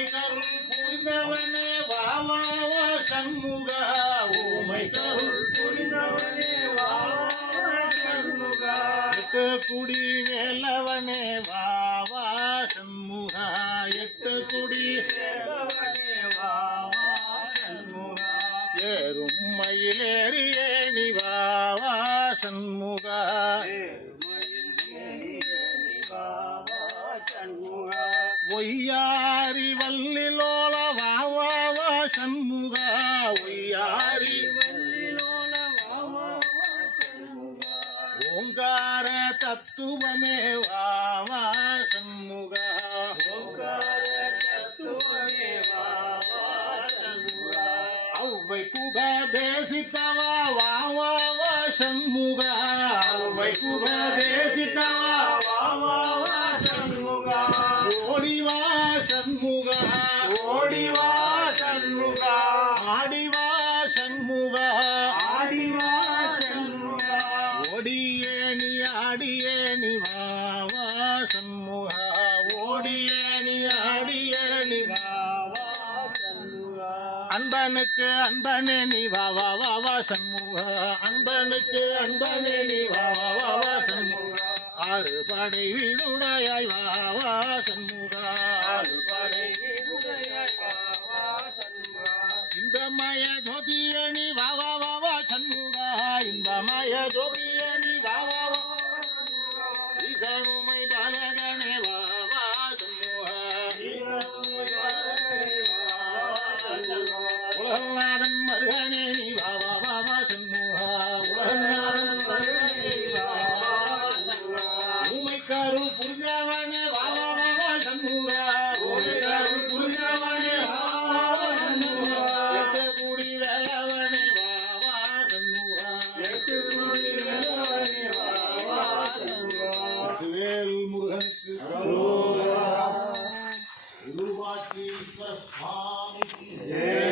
ஊமை கருள் புரிந்தவனே வாவா சண்முகா ஊமை கருள் புரிந்தவனே வாவா சண்முகா எட்டு குடி வேலவனே வாவா சண்முகா எட்டு குடி வேலவனே வாவா சண்முகா ஏறும் மயிலேறியே நீ வாவா சண்முகா ஒய்யாரி வல்லிலோல வாவா சண்முகா ஒய்யாரி வல்லிலோல வாவா சண்முகா ஓங்கார தத்துவமே வாவா சண்முகா ஓங்கார தத்துவமே வாவா சண்முகா அவ்வை புகதேசித்தவா வாவா சண்முகா அவ்வை புகதேசித்தவா வாவா சண்முகா ஓடிவா சண்முகா ஓடிவா சண்முகா ஆடிவா சண்முகா ஆடிவா சண்முகா ஓடியே நீ ஆடியே நீ வாவா சண்முகா ஓடியே நீ ஆடியே நீ வாவா சண்முகா அன்பனுக்கு அன்பனே நீ வாவா சண்முகா அன்பனுக்கு அன்பனே நீ வாவா சண்முகா ஆறு படை வீடுடையாய் வாவா சண்முகா ஆறு படை வீடுடையாய் வாவா சண்முகா இன்பமய ஜோதியணி வாவா சண்முகா இன்பமய ஜோதியணி வாவா ஈசனுமை பாலகனே வாவா சண்முகா உலகநாதன் மருகனே நீ வாவா சண்முகா உலகநாதன் மருகனே கருள் புரிந்தவனே வாவா சண்முகா கருள் புரிந்தவனே வாவா சண்முகா எட்டு கூடி வேலவனே வாவா சண்முகா எட்டு கூடி வேலவனே வாவா சண்முகா வேல் முருகனுக்கு குருவாக்கீஸ்வர சுவாமிக்கு